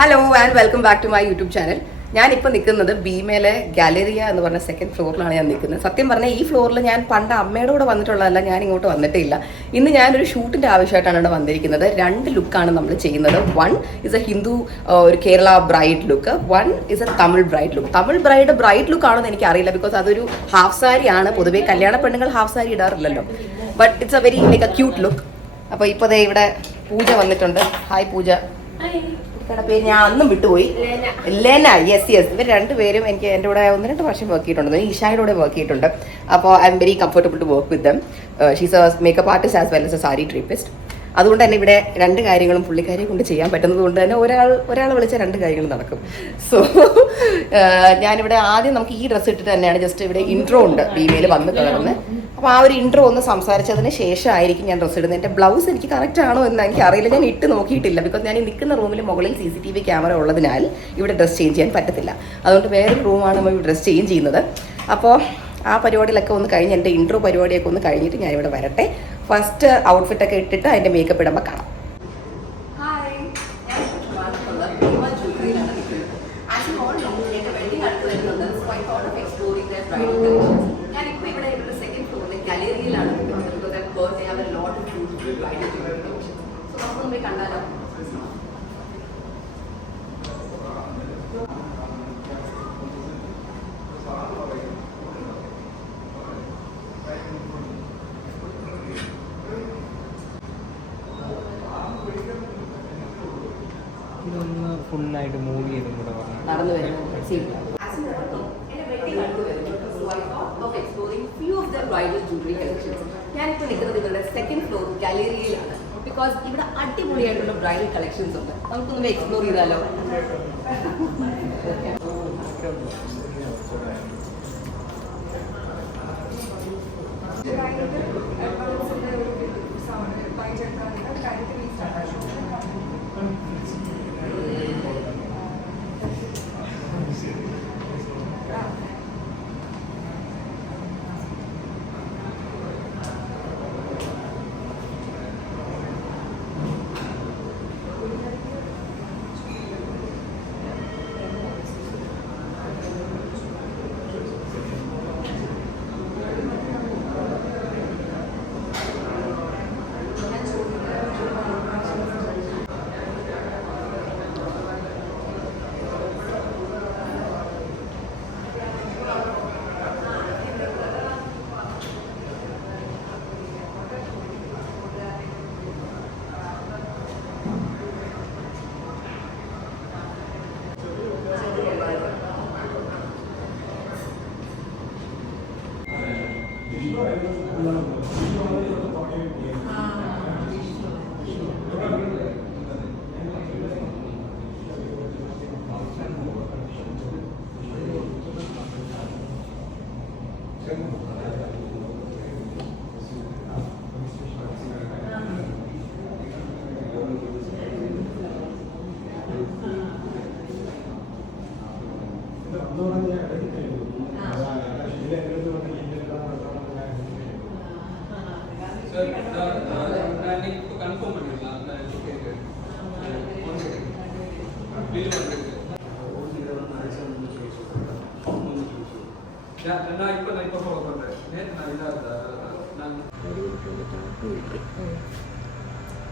Hello and welcome back to my YouTube channel. ഞാനിപ്പോൾ നിൽക്കുന്നത് ഭീമയിലെ Galleria എന്ന് പറഞ്ഞ സെക്കൻഡ് ഫ്ലോറിലാണ് ഞാൻ നിൽക്കുന്നത്. സത്യം പറഞ്ഞാൽ ഈ ഫ്ലോറിൽ ഞാൻ പണ്ട് അമ്മയുടെ കൂടെ വന്നിട്ടുള്ളതല്ല, ഞാൻ ഇങ്ങോട്ട് വന്നിട്ടില്ല. ഇന്ന് ഞാനൊരു ഷൂട്ടിൻ്റെ ആവശ്യമായിട്ടാണ് ഇവിടെ വന്നിരിക്കുന്നത്. 2 ലുക്കാണ് നമ്മൾ ചെയ്യുന്നത്. 1 ഇസ് എ ഹിന്ദു ഒരു Kerala bride look, 1 is A Tamil bride look. Tamil bride look ആണെന്ന് എനിക്ക് അറിയില്ല, ബിക്കോസ് അതൊരു ഹാഫ് സാരി ആണ്. പൊതുവേ കല്യാണ പെണ്ണുങ്ങൾ ഹാഫ് സാരി ഇടാറില്ലല്ലോ, but it's a very like a cute look. അപ്പോൾ ഇപ്പോൾ ഇവിടെ പൂജ വന്നിട്ടുണ്ട്. ഹായ് പൂജ. പേര് ഞാൻ അന്നും വിട്ടുപോയി. ലെന. യെസ്. ഇവർ 2 പേരും എനിക്ക് എൻ്റെ കൂടെ 1-2 വർഷം വർക്ക് ചെയ്തിട്ടുണ്ട്. ഈഷായുടെ കൂടെ വർക്ക് ചെയ്തിട്ടുണ്ട്. അപ്പോൾ I'm very comfortable to work with them. She's a makeup artist as well as a sari drapist. അതുകൊണ്ട് തന്നെ ഇവിടെ 2 കാര്യങ്ങളും പുള്ളിക്കാരിയെ കൊണ്ട് ചെയ്യാൻ പറ്റുന്നത് കൊണ്ട് തന്നെ ഒരാൾ വിളിച്ച 2 കാര്യങ്ങളും നടക്കും. സോ ഞാനിവിടെ ആദ്യം നമുക്ക് ഈ ഡ്രസ്സ് ഇട്ടിട്ട് തന്നെയാണ് ജസ്റ്റ് ഇവിടെ ഇൻട്രോ ഉണ്ട് ഭീമയിൽ വന്ന് കയറുന്നത്. അപ്പോൾ ആ ഒരു ഇൻട്രോ ഒന്ന് സംസാരിച്ചതിന് ശേഷമായിരിക്കും ഞാൻ ഡ്രസ്സ് ഇടുന്നത്. എൻ്റെ ബ്ലൗസ് എനിക്ക് കറക്റ്റ് ആണോ എന്ന് എനിക്ക് അറിയില്ല, ഞാൻ ഇട്ട് നോക്കിയിട്ടില്ല. ബിക്കോസ് ഞാൻ ഈ നിൽക്കുന്ന റൂമിൽ മുകളിൽ CCTV ക്യാമറ ഉള്ളതിനാൽ ഇവിടെ ഡ്രസ്സ് ചേഞ്ച് ചെയ്യാൻ പറ്റത്തില്ല. അതുകൊണ്ട് വേറൊരു റൂമാണ് നമ്മൾ ഡ്രസ്സ് ചേഞ്ച് ചെയ്യുന്നത്. അപ്പോൾ ആ പരിപാടിയിലൊക്കെ ഒന്ന് കഴിഞ്ഞ് എൻ്റെ ഇൻട്രോ പരിപാടിയൊക്കെ ഒന്ന് കഴിഞ്ഞിട്ട് ഞാനിവിടെ വരട്ടെ. ഫസ്റ്റ് ഔട്ട്ഫിറ്റൊക്കെ ഇട്ടിട്ട് അതിൻ്റെ മേക്കപ്പ് ഇടുമ്പോൾ കാണാം. ഞാനിപ്പോൾ ഇവിടെ ഇവിടെ സെക്കൻഡ് ഫ്ലോറിൽ ഗാലറിയിലാണ് നിൽക്കുന്നത്. Because I both they have a lot of beautiful bridal jewellery collections. So നമുക്കൊന്ന് പോയി കണ്ടാലോ. ഇതൊന്ന് ഫുള്ളായിട്ട് മൂവ് ചെയ്തും കൂടെ നടന്നു വരുന്നത്. ഞാനിപ്പോൾ നിൽക്കുന്നത് ഇവരുടെ സെക്കൻഡ് ഫ്ലോർ ഗാലറിയിലാണ്. ബിക്കോസ് ഇവിടെ അടിപൊളിയായിട്ടുള്ള ബ്രൈഡൽ കളക്ഷൻസ് ഉണ്ട്. നമുക്കൊന്ന് എക്സ്പ്ലോർ ചെയ്താലോ.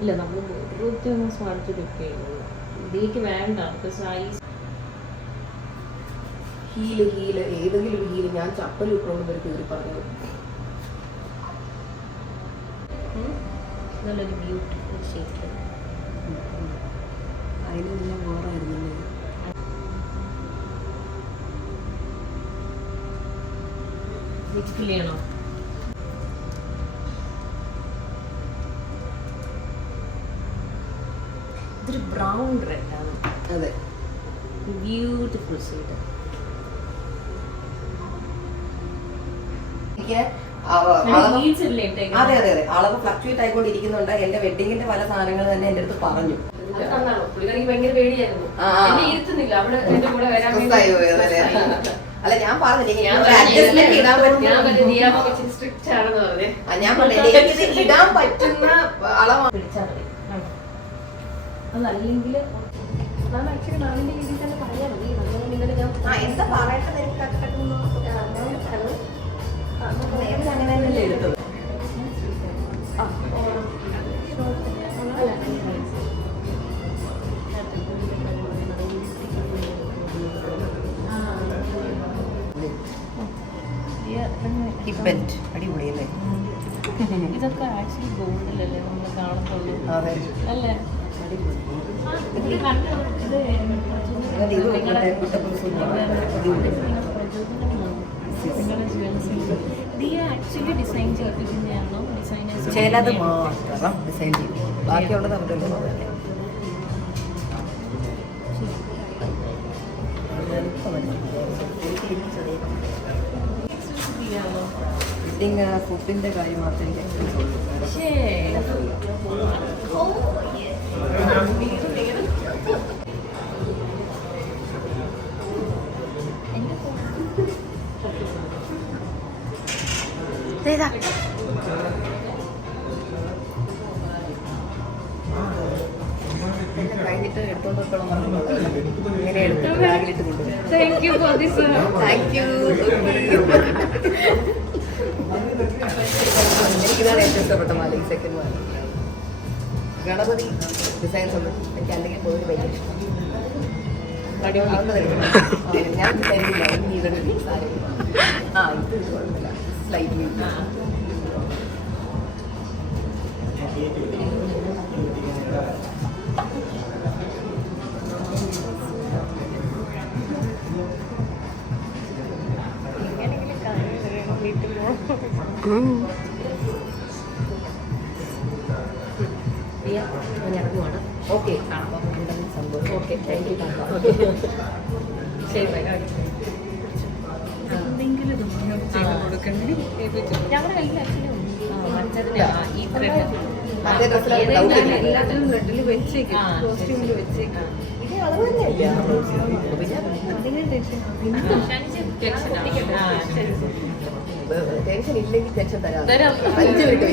ഇല്ല, നമ്മൾ സ്വാടിച്ച് ബുക്ക് ചെയ്യുന്നത് ഇതിലേക്ക് വേണ്ട. ഹീല് ഏതെങ്കിലും ഹീല് ഞാൻ ചപ്പൽ ഇട്ടുകൊണ്ട് വരെ കയറി പറഞ്ഞത്. നല്ലൊരു ബ്യൂട്ടിഫുൾ ഷേപ്പ്. അതിനെല്ലാം വേറായിരുന്നല്ലേ. ചെയ്യണോ? ഇതൊരു ബ്രൗൺ റെഡ് ആണ്. അതെ, ബ്യൂട്ടിഫുൾ ഷെയ്ഡ്. അതെ അളവ് ഫ്ലക്ച്വേറ്റ് ആയിക്കൊണ്ടിരിക്കുന്നുണ്ട്. എന്റെ വെഡിങ്ങിന്റെ പല സാധനങ്ങൾ തന്നെ എന്റെ അടുത്ത് പറഞ്ഞു. ഭയങ്കര പേടിയായിരുന്നു. അല്ല ഞാൻ പറഞ്ഞില്ലേ ഇടാൻ പറ്റുന്ന അളവാണ്. അതല്ലെങ്കിൽ മാം ആക്ച്വലി മാമിൻ്റെ രീതിയിൽ തന്നെ പറയാൻ മതി. നമ്മൾ ഇന്നലെ ഞാൻ എന്താ പറയേണ്ടത് എനിക്ക് അങ്ങനെ തന്നെയല്ലേ എടുത്തത്. അടിപൊളിയല്ലേ? ഇതൊക്കെ ആക്ച്വലി ഗോൾഡിലല്ലേ നമ്മൾ കാണത്തുള്ളൂ അതെ അല്ലേ? Actually design ചെയ്യിപ്പിക്കുന്നതാണോ? ഡിസൈനേഴ്സ് ചിലത് മാത്രം ഡിസൈൻ ചെയ്യും, ബാക്കിയുള്ളത് അവരുടെ ഫുഡിന്റെ കാര്യം മാത്രമേ കഴിഞ്ഞിട്ട് എടുത്തോണ്ട് ഇങ്ങനെ എടുത്ത് ബാഗിലിട്ട് കൊണ്ടുപോകും. Thank you for this. Thank you. എനിക്കിതാണ് ഏറ്റവും ഇഷ്ടപ്പെട്ട മാല, ഈ സെക്കൻഡ് മാല. ഗണപതി ഡിസൈൻസ് ഉണ്ട് എനിക്ക്, അല്ലെങ്കിൽ പോയി ഭയങ്കര ഇഷ്ടം. ഞാൻ തരില്ല ഇവരുടെ സാരി. ഇത് കുഴപ്പമില്ല, സ്ലൈറ്റ്ലി ഇറങ്ങുവാണ്. ഓക്കെ കാണാം. സംഭവം ഓക്കെ. Thank you. ശരി ബൈ. ഞങ്ങളുടെ കയ്യിൽ ആക്ച്വലി ഈ മറ്റേ ഡ്രസ്സിലാണ് എല്ലാത്തിലും ബ്രെഡിൽ വെച്ചേക്കും, കോസ്റ്റ്യൂമിൽ വെച്ചേക്കും. ഇത് അളവ് തന്നെയല്ല. ടെൻഷൻ ഇല്ലെങ്കിൽ ടെൻഷൻ തരാം. 5 മിനിറ്റ്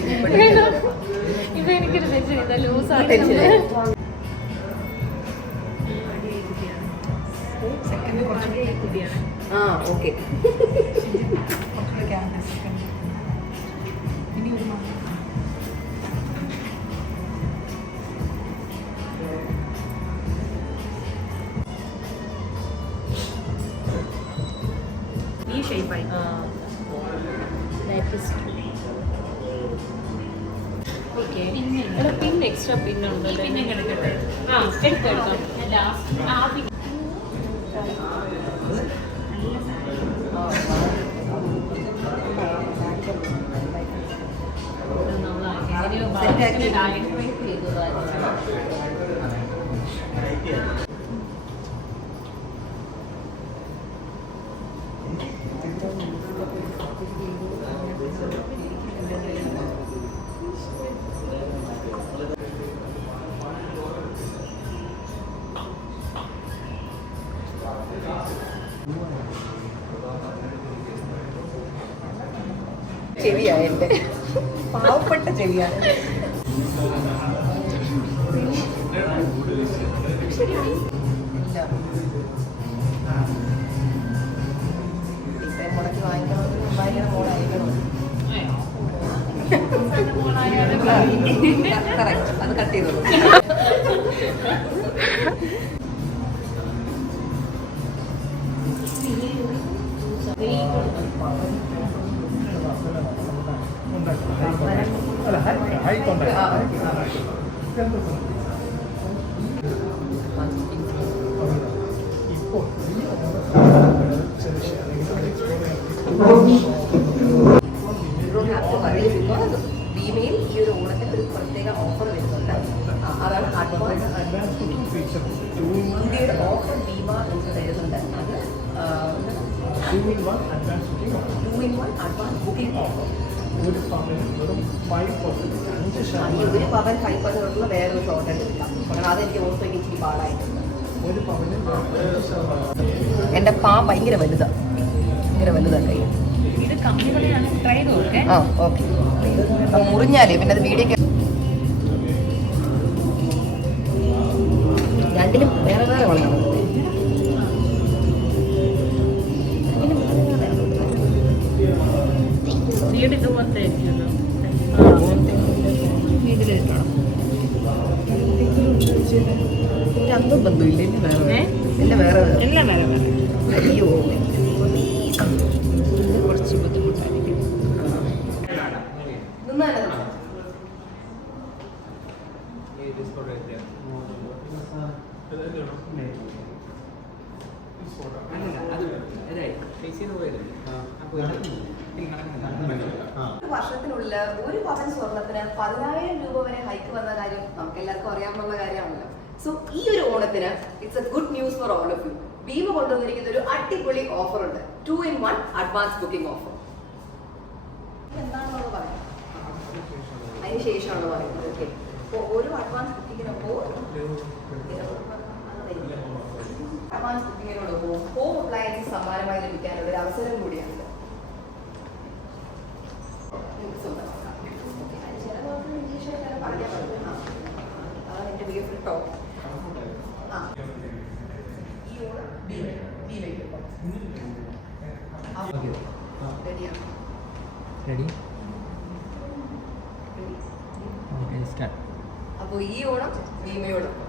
ഇപ്പൊ എനിക്കൊരു ടെൻഷൻ ഇതാ ലൂസ് ടെൻഷൻ. ഓക്കെ. ഈ ഷേപ്പായി. പിന്നെ എക്സ്ട്രാ പിന്നുണ്ട്. പിന്നെ എടുക്കട്ടെ? എടുക്കാം. ചെവിയാണ് എൻ്റെ, പാവപ്പെട്ട ചെവിയാണ്. മുടക്കി വാങ്ങിക്കണം, ഭയങ്കര മോളായിരിക്കണം. കറക്റ്റ്, അത് കട്ട് ചെയ്തോളൂ. ഭീമയിൽ ഈ ഒരു ഓണത്തിന് ഒരു പ്രത്യേക ഓഫർ വരുന്നുണ്ട്. അതാണ് അഡ്വാൻസ് ഇന്ത്യയുടെ ഓഫർ ഭീമ എന്ന് വരുന്നുണ്ട്. അത് 2-in-1 advance booking offer. 2-in-1 advance booking offer. ഒരു പവന് വെറും 5%, 5% ഒരു പവൻ 5% വേറൊരു ഷോർട്ട് എടുക്കാം. കാരണം അതെനിക്ക് ഓർത്തേക്ക് ഇച്ചിരി പാടായിട്ടുണ്ട്. ഒരു പവന് എൻ്റെ പാ ഭയങ്കര വലുതാണ്, ഭയങ്കര വലുതാണ് കൈ. ഇത് കമ്പികളിലാണ് ട്രൈ നോക്കേ. ഓക്കെ. മുറിഞ്ഞാലേ പിന്നെ അത് വീഡിയോ ഞാൻ രണ്ടിലും വേറെ വേറെ വളമാണ്. വീട് ഇതുപോലത്തെ ആയിരിക്കുമല്ലോ. ഇതിലിട്ടാണ് ഒരു അന്തം ബന്ധമില്ല. എന്നെ വേറെ എല്ലാം വേറെ വേറെ. അയ്യോ കുറച്ച് ബുദ്ധിമുട്ടായിരിക്കും. ഒരു വർഷത്തിനുള്ളിൽ 1 പവൻ സ്വർണത്തിന് 10,000 രൂപ വരെ ഹൈക്ക് വന്ന കാര്യം നമുക്ക് എല്ലാവർക്കും അറിയാവുന്ന കാര്യമാണല്ലോ. സോ ഈ ഒരു ഓണത്തിന് it's a good news for all of you. Bhima കൊണ്ടുവന്നിരിക്കുന്ന ഒരു അടിപൊളി ഓഫർ ഉണ്ട്. 2-in-1 advance booking offer. എന്താണെന്ന് പറയാം, അതിന് ശേഷമാണ് പറയുന്നത്. ഓക്കെ, അപ്പോൾ ഒരു അഡ്വാൻസ് ബുക്കിങ്ങിനൊപ്പോൾ അഡ്വാൻസ് ബുക്കിങ്ങിനോടൊപ്പം ഹോം അപ്ലയൻസസ് സമ്മാനമായി ലഭിക്കാനുള്ള ഒരു അവസരം കൂടിയാണ്. റെഡി? Okay, start. അപ്പോൾ ഈ ഓണം ഭീമയോടൊപ്പം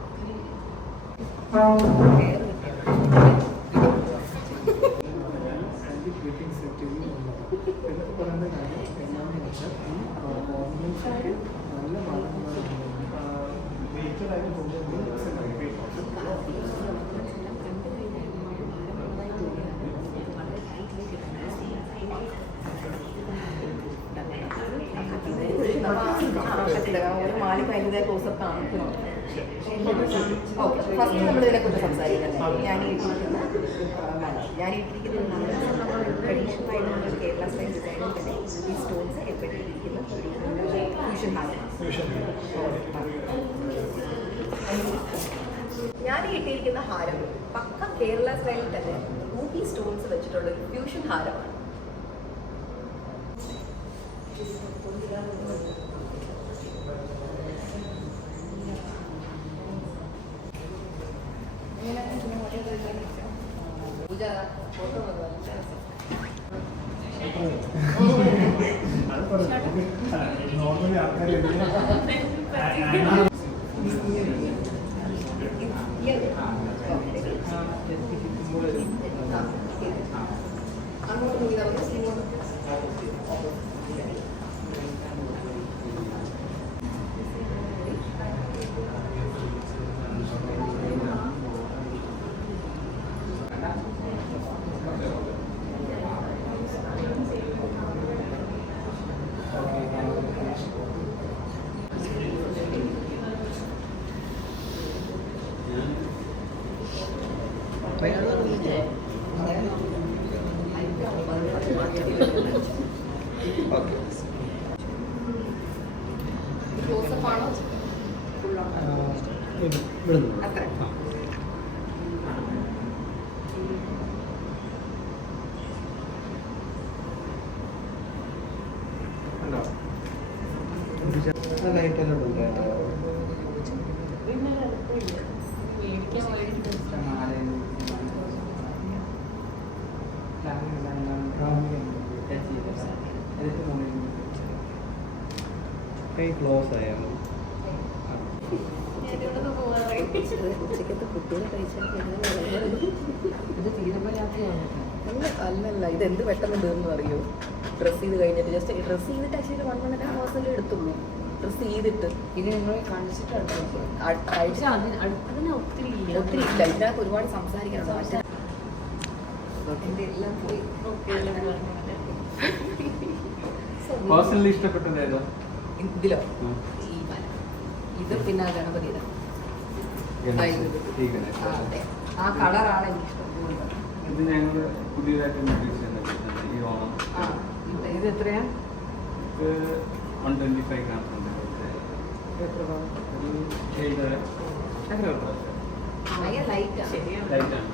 ഒരു മാലിക്ക് അതിൻ്റെതായ ക്ലോസപ്പ് കാണിക്കണം. ഓക്കെ, ഫസ്റ്റ് നമ്മൾ ഇതിനെക്കുറിച്ച് സംസാരിക്കുന്നത്. ഞാൻ ഇട്ടിരിക്കുന്ന ട്രഡീഷണൽ ആയിട്ട് നമ്മൾ കേരള സ്റ്റൈൽ ഡിസൈനിൽ തന്നെ ഈ സ്റ്റോൺസ് എപ്പോഴും ഫ്യൂഷൻ ഹാരം. ഞാൻ ഇട്ടിരിക്കുന്ന ഹാരം പക്ക കേരള സ്റ്റൈലിൽ തന്നെ റൂബി സ്റ്റോൺസ് വെച്ചിട്ടുള്ള ഒരു ഫ്യൂഷൻ ഹാരമാണ്. നോർമലി ആൾക്കാർ അങ്ങോട്ട് പോയി നമുക്ക് ക്ലോസപ്പാണോ അത്ര? ക്ലോസ് ആയോ? ഉച്ചക്കത്തെ ഫുഡുകൾ കഴിച്ചാൽ ഇത് തീരുമാനമാണ്. അല്ലല്ല, ഇത് എന്ത് പെട്ടെന്ന് തീർന്നു അറിയോ? ഡ്രസ്സ് ചെയ്ത് കഴിഞ്ഞിട്ട് ജസ്റ്റ് ഡ്രസ്സ് ചെയ്തിട്ട് ആക്ച്വലി 1.5 hours എടുത്തുള്ളൂ. ഡ്രസ്സ് ചെയ്തിട്ട് ഇത് നിങ്ങൾ കാണിച്ചിട്ട് ഒത്തിരി ഇല്ല. ഇതിനകത്ത് ഒരുപാട് സംസാരിക്കാനുണ്ട്. എൻ്റെ എല്ലാം പോയി. പേഴ്സണലി ഇഷ്ടപ്പെട്ടത് ഏതോ? ഇതിലോ ഈ മല, ഇത് പിന്നെ ഗണപതിയുടെ അതെ, ആ കളറാണ് എനിക്ക് ഇഷ്ടം. ഇത് ഞങ്ങൾ പുതിയതായിട്ട് ഇൻട്രൊഡ്യൂസ് ചെയ്യുന്നത് ഈ ഓണം. ഇത് എത്രയാ? ഇത് 125 grams ഉണ്ട്. ഭയങ്കര ലൈറ്റാണ്. ശരിയാണ്. ലൈറ്റാണ്.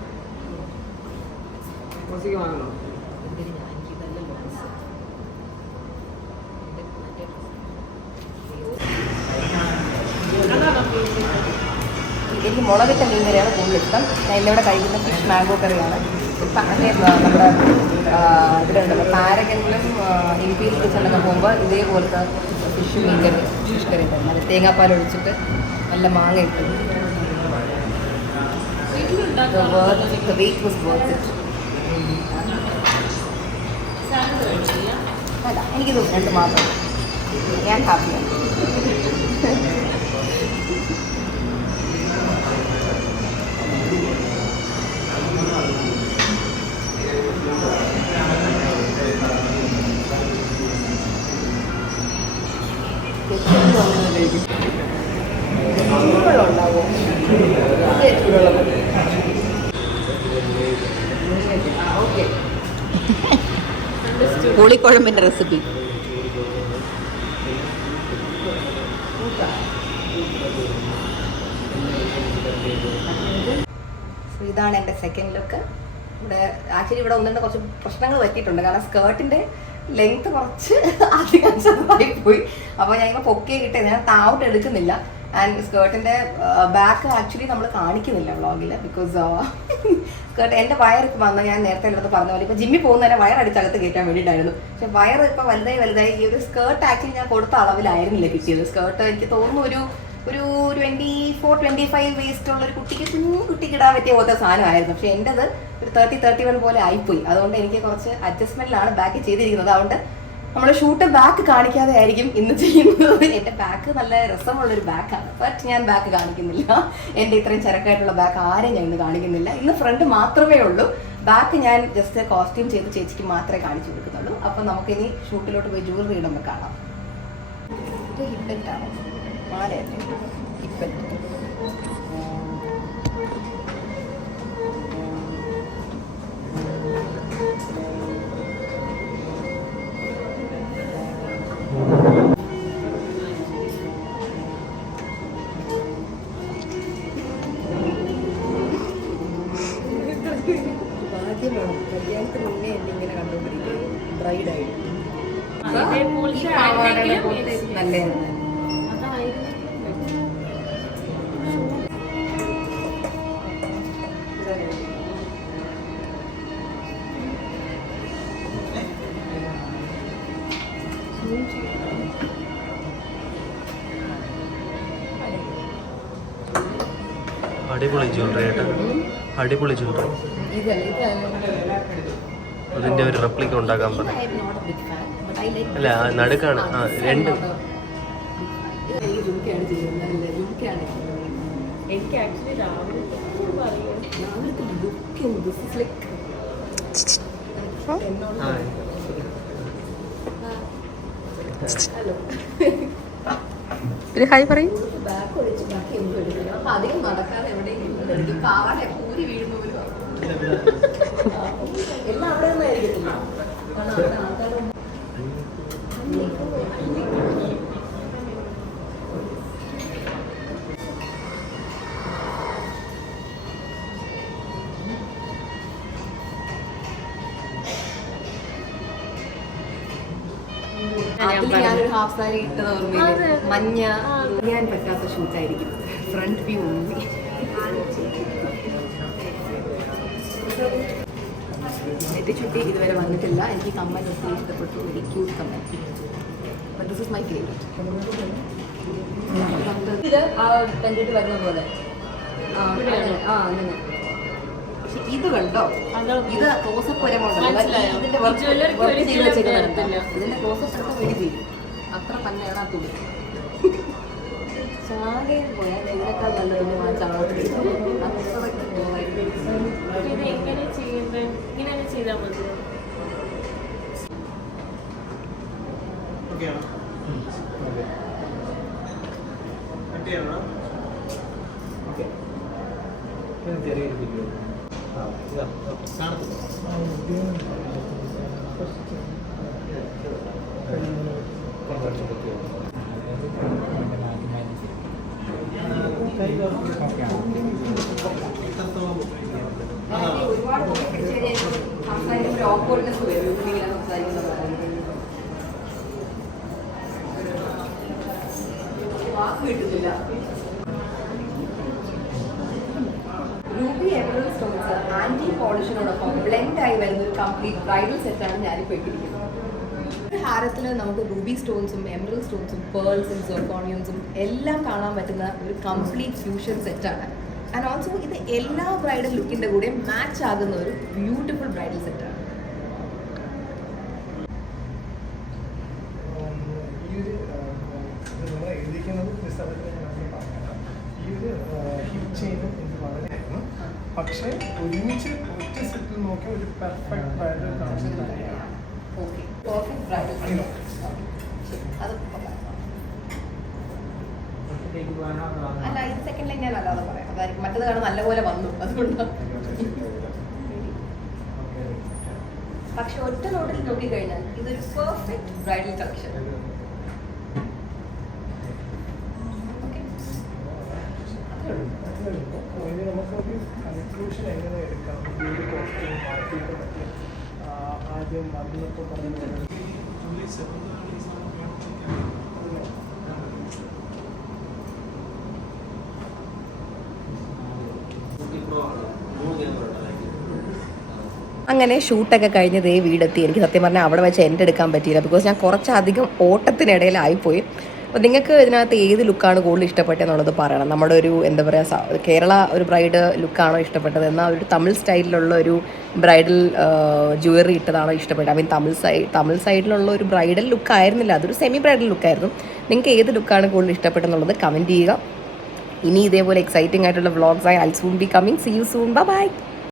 കുറച്ചേക്ക് വാങ്ങണോ? ഇതിന് ഞാൻ എനിക്കിതല്ലല്ലോ മനസ്സ്. എനിക്ക് മുളകിട്ട മീൻ കറിയാണ് കൂടുതൽ ഇഷ്ടം. ഞാൻ ഇന്നിവിടെ കഴിക്കുന്ന ഫിഷ് മാംഗോ കറിയാണ്. നമ്മുടെ ഇവിടെ ഉണ്ടല്ലോ പാരഗണിലും ഇംപീരിയൽ കിച്ചണിലൊക്കെ പോകുമ്പോൾ ഇതേപോലത്തെ ഫിഷ് മീൻ കറി ഫിഷ് കറി ഉണ്ട്. നല്ല തേങ്ങാപ്പാൽ ഒഴിച്ചിട്ട് നല്ല മാങ്ങ ഇട്ട്. The wait was worth it. അല്ല എനിക്കിത് 2 മാത്രം ഞാൻ ഹാപ്പിയാണ്. ഉണ്ടാവും ഓക്കെ. പുളിക്കുഴമ്പിൻ്റെ റെസിപ്പി. ഇതാണ് എൻ്റെ സെക്കൻഡ് ലുക്ക്. ഇവിടെ ആക്ച്വലി ഇവിടെ 1-2 കുറച്ച് പ്രശ്നങ്ങൾ പറ്റിയിട്ടുണ്ട്. കാരണം സ്കേർട്ടിൻ്റെ ലെങ്ത് കുറച്ച് അധികം ചെറുതായി പോയി. അപ്പോൾ ഞാൻ ഇപ്പോൾ പൊക്കെ കിട്ടേ ഞാൻ താവട്ട് എടുക്കുന്നില്ല. ആൻഡ് സ്കേർട്ടിൻ്റെ ബാക്ക് ആക്ച്വലി നമ്മൾ കാണിക്കുന്നില്ല വ്ളോഗിൽ. ബിക്കോസ് സ്കേർട്ട് എൻ്റെ വയർ ഇപ്പോൾ വന്ന ഞാൻ നേരത്തെ ഉള്ളത് പറഞ്ഞ പോലെ ഇപ്പോൾ ജിമ്മിൽ പോകുന്നതിനെ വയർ അടിച്ചകത്ത് കയറ്റാൻ വേണ്ടിയിട്ടായിരുന്നു. പക്ഷെ വയർ ഇപ്പോൾ വലുതായി ഈ ഒരു സ്കേർട്ട് ആക്ച്വലി ഞാൻ കൊടുത്ത അളവിലായിരുന്നില്ല കിട്ടിയത്. സ്കേർട്ട് എനിക്ക് തോന്നുന്നു ഒരു 24-25 വേസ്റ്റ് ഉള്ള ഒരു കുട്ടിക്ക് ഇടാൻ പറ്റിയ പോലത്തെ സാധനമായിരുന്നു. പക്ഷെ എൻ്റെത് ഒരു 30-31 പോലെ ആയിപ്പോയി. അതുകൊണ്ട് എനിക്ക് കുറച്ച് അഡ്ജസ്റ്റ്മെൻറ്റിലാണ് ബാക്ക് ചെയ്തിരിക്കുന്നത്. അതുകൊണ്ട് നമ്മൾ ഷൂട്ട് ബാക്ക് കാണിക്കാതെ ആയിരിക്കും ഇന്ന് ചെയ്യുന്നത്. എൻ്റെ ബാക്ക് നല്ല രസമുള്ളൊരു ബാക്കാണ്. ബട്ട് ഞാൻ ബാക്ക് കാണിക്കുന്നില്ല. എൻ്റെ ഇത്രയും ചരക്കായിട്ടുള്ള ബാക്ക് ആരെയും ഞാൻ ഇന്ന് കാണിക്കുന്നില്ല. ഇന്ന് ഫ്രണ്ട് മാത്രമേ ഉള്ളൂ. ബാക്ക് ഞാൻ ജസ്റ്റ് കോസ്റ്റ്യൂം ചെയ്ത് ചേച്ചിക്ക് മാത്രമേ കാണിച്ചു കൊടുക്കുന്നുള്ളൂ. അപ്പം നമുക്കിനി ഷൂട്ടിലോട്ട് പോയി ജ്വല്ലറി ഇടുമ്പോൾ കാണാം. ഇത് ഹിപ്പറ്റാണോ? മാലയല്ലേ ഹിപ്പറ്റ്. ആദ്യമാണ് കല്യാണത്തിന് മുന്നേ എന്നെ ഇങ്ങനെ കണ്ടുകൊണ്ടിരിക്കുന്നത് ബ്രൈഡായിട്ട്. നല്ലതായിരുന്നു. അടിപൊളി ജ്വല്ലറി ആയിട്ട് അടിപൊളി ജ്വല്ലറി. അതിൻ്റെ ഒരു റെപ്ലിക്ക ഉണ്ടാക്കാൻ പറ. അല്ല നടുക്കാണ്. രണ്ട് എനിക്ക് ആക്ച്വലി രാവിലെ ഒരു ഹായ് പറയും. ബാക്ക് ഒഴിച്ച് ബാക്കി എന്തും എടുക്കണം. അപ്പൊ അധികം നടക്കാതെ എവിടെയെങ്കിലും എനിക്ക് പാവാട പൂരി വീഴുന്ന പോലും എല്ലാം അവിടെ ഒന്നും ആയിരിക്കത്തില്ല. ഞാനൊരു ഹാഫ് സാരി ഇട്ടത് ഓർമ്മയില്ല. മഞ്ഞ ഞാൻ പറ്റാത്ത ഷൂട്ടായിരിക്കും. Front view only. നെറ്റിച്ചുട്ടി ഇതുവരെ വന്നിട്ടില്ല. എനിക്ക് കമ്മൽ ഒത്തിരി ഇഷ്ടപ്പെട്ടു. വെരി ക്യൂട്ട് കമ്മൽ. But this is my favourite. ഇത് കണ്ടിട്ട് വരുന്ന പോലെ അങ്ങനെ. പക്ഷെ ഇത് കണ്ടോ, ഇത് ക്ലോസപ്പ് വരുമ്പോണ്ടല്ലോ ഇതിന്റെ വർക്ക് ചെയ്ത് വെച്ചേക്കുന്നുണ്ടല്ലോ. ഇതിന്റെ ക്ലോസപ്പ് എടുത്ത് വെടി ചെയ്യും. അത്ര തന്നെയാണ് ആ തുണി. ചാകയും പോയാൽ ഇതിനേക്കാൾ നല്ല തുണി വാങ്ങിച്ചാൽ അത്രയ്ക്ക് എങ്ങനെ ചെയ്യുന്നത്? ഇങ്ങനെ ചെയ്താൽ മതി. ചെറിയൊരു വീഡിയോ ഒരുപാട് സംസാരിക്കുമ്പോൾ ഓക്വേർഡ്നെസ് വരും. ഇങ്ങനെ സംസാരിക്കുന്നത് വാക്ക് കിട്ടുന്നില്ല. സ്റ്റോൺസ് ആന്റി പോളിഷിനോടൊപ്പം ബ്ലെൻഡായി വരുന്ന ഒരു കംപ്ലീറ്റ് ബ്രൈഡൽ സെറ്റാണ് ഞാനിപ്പോൾ ഇട്ടിരിക്കുന്നത്. ഹാരത്തിൽ നമുക്ക് റൂബി സ്റ്റോൺസും എമറൽഡ് സ്റ്റോൺസും പേൾസും സെർക്കോണിയൻസും എല്ലാം കാണാൻ പറ്റുന്ന ഒരു കംപ്ലീറ്റ് ഫ്യൂഷൻ സെറ്റാണ്. ആൻഡ് ഓൾസോ ഇത് എല്ലാ ബ്രൈഡൽ ലുക്കിൻ്റെ കൂടെ മാച്ച് ആകുന്ന ഒരു ബ്യൂട്ടിഫുൾ ബ്രൈഡൽ സെറ്റാണ്. ഈ ഒരു നമ്മൾ എഴുതിക്കുന്നത് പുസ്തകത്തിൽ ഞാൻ പറഞ്ഞതാണ്. ഈ ഒരു ഹിപ്പ് ചെയിനും എനിക്ക് വളരെയായിരുന്നു. പക്ഷേ ഒരുമിച്ച് ഒറ്റ സെറ്റിൽ നോക്കിയ ഒരു പെർഫെക്റ്റ് ബ്രൈഡൽ കാണിച്ചു തന്നെയാണ്. ഓക്കെ, പെർഫെക്റ്റ് ബ്രൈഡൽ അത് അല്ല, ഇത് സെക്കൻഡ് ലൈൻ ഞാൻ അല്ലാതെ പറയാം. അതായിരിക്കും മറ്റേത് കാണാൻ നല്ലപോലെ വന്നു, അതുകൊണ്ട്. പക്ഷെ ഒറ്റ നോട്ടിൽ നോക്കിക്കഴിഞ്ഞാൽ ഇതൊരു പെർഫെക്റ്റ് ബ്രൈഡൽ കളക്ഷൻ. ഇനി നമുക്കൊരു കൺക്ലൂഷൻ എങ്ങനെ എടുക്കാം, ഈ ഒരു കോസ്റ്റ്യൂം മാറ്റിയിട്ട് പറ്റും. ആദ്യം അതിനൊക്കെ പറഞ്ഞു അങ്ങനെ ഷൂട്ടൊക്കെ കഴിഞ്ഞ് വീടെത്തി. എനിക്ക് സത്യം പറഞ്ഞാൽ അവിടെ വെച്ച് എൻ്റെ എടുക്കാൻ പറ്റിയില്ല, ബിക്കോസ് ഞാൻ കുറച്ചധികം ഓട്ടത്തിനിടയിലായിപ്പോയി. അപ്പോൾ നിങ്ങൾക്ക് ഇതിനകത്ത് ഏത് ലുക്കാണ് കൂടുതൽ ഇഷ്ടപ്പെട്ടതെന്നുള്ളത് പറയണം. നമ്മുടെ ഒരു എന്താ പറയുക, കേരള ഒരു ബ്രൈഡ് ലുക്കാണോ ഇഷ്ടപ്പെട്ടത്, എന്നാൽ ഒരു തമിഴ് സ്റ്റൈലിലുള്ള ഒരു ബ്രൈഡൽ ജ്വല്ലറി ഇട്ടതാണോ ഇഷ്ടപ്പെട്ടത്? ഐ മീൻ തമിഴ് സൈഡിലുള്ള ഒരു ബ്രൈഡൽ ലുക്കായിരുന്നില്ല, അതൊരു സെമി ബ്രൈഡൽ ലുക്കായിരുന്നു. നിങ്ങൾക്ക് ഏത് ലുക്കാണ് കൂടുതൽ ഇഷ്ടപ്പെട്ടതെന്നുള്ളത് കമൻറ്റ് ചെയ്യുക. ഇനി ഇതേപോലെ എക്സൈറ്റിംഗ് ആയിട്ടുള്ള വ്ളോഗ്സ് ആയി I soon be coming. See you soon. By.